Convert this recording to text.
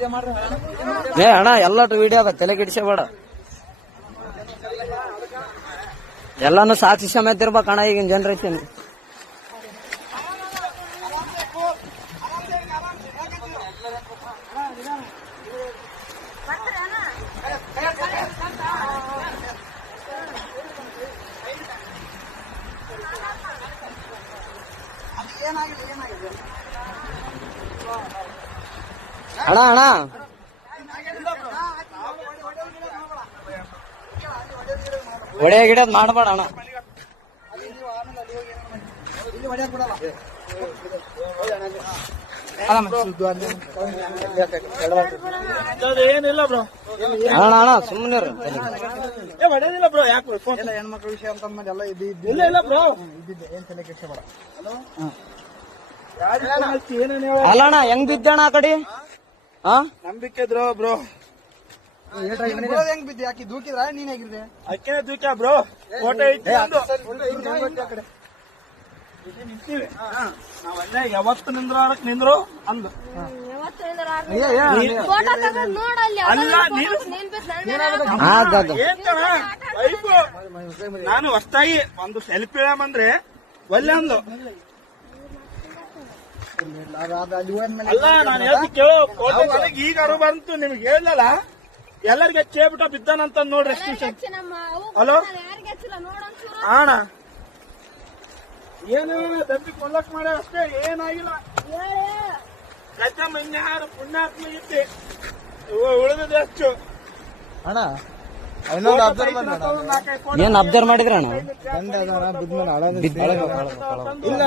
ಏ ಅಣ್ಣ ಎಲ್ಲಟು ವಿಡಿಯೋ ಅದ, ತಲೆ ಕೆಡಿಸಬೇಡ. ಎಲ್ಲಾನು ಸಾಕ್ಷಿ ಸಮೇತ ಇರ್ಬೇಕಣ್ಣ ಈಗಿನ ಜನರೇಷನ್. ಅಣ್ಣ ಅಣ್ಣ ಒಡೆ ಗಿಡದ್ ಮಾಡಬೇಡ ಅಣ್ಣ. ಏನಿಲ್ಲ ಬ್ರೋ, ಅಣ್ಣ ಅಣ್ಣ ಸುಮ್ಮನೆ ಹೊಡೆಯೋದಿಲ್ಲ ಬ್ರೋ. ಯಾಕೆ ಹೆಣ್ಮಕ್ಳ ವಿಷಯ ಅಂತ ಎಲ್ಲ ಇಲ್ಲ ಇಲ್ಲ ಬ್ರೋ, ಇದ್ದಿದ್ದೆ. ಏನ್ ತಲೆ ಕೆಡಿಸಬೇಡ. ಏನೇನು ಹೇಳ ಅಲ್ಲ ಅಣ್ಣ ಹೆಂಗ್ ಬಿದ್ದಣ್ಣ ಆ ಕಡೆ? ನಂಬಿಕೆ ಇದ್ರು ಬ್ರೋ. ಹೆಂಗ್ ಬಿದ್ದೆ? ಯಾಕೆ ದೂಕಿದ್ರ ನೀನ್ ಹೇಗಿದ್ದೆ? ಅಕ್ಕೇನೆ ದೂಕ್ಯ ಬ್ರೋ. ಫೋಟೋ ಇಟ್ಟು ನಿಂತೀವಿ ನಾವಲ್ಲೇ. ಯಾವತ್ತು ನಿಂದ್ರಾಡಕ್ ನಿಂದ್ರು ಅಂದು ಅಲ್ಲ ನೀನು ಏನ್ ಕಣ ವೈಫು. ನಾನು ಹೊಸ್ತಾಗಿ ಒಂದು ಸೆಲ್ಫಿ ಇಡಮಂದ್ರೆ ಒಲ್ಲೆ ಅಂದು. ಅಲ್ಲ ನಾನು ಹೇಳ್ತಿ ಕೇಳೋ, ಫೋಟೋ ನನಗೆ ಈಗ ಅರು ಬಂತು, ನಿಮ್ಗೆ ಹೇಳಲ್ಲ. ಎಲ್ಲರಿಗೆ ಚೇಬಿಟ ಬಿದ್ದಾನಂತ ನೋಡ್ರಿ. ಹಲೋ ಅಣ್ಣ, ಏನು ದಬ್ಬಿ ಕೊಲ್ಲಕ್ ಮಾಡ ಅಷ್ಟೇ, ಏನಾಗಿಲ್ಲ. ಕಚ್ಚಮ್ಮ ಇನ್ಯಾರು ಪುಣ್ಯಾತ್ಮ ಇದ್ದೆ ಉಳಿದ ಎಷ್ಟು ಅಣ್ಣ ಏನ್ ಅಬ್ಸರ್ವ್ ಮಾಡಿದ್ರ ಅಣ್ಣ? ಇಲ್ಲ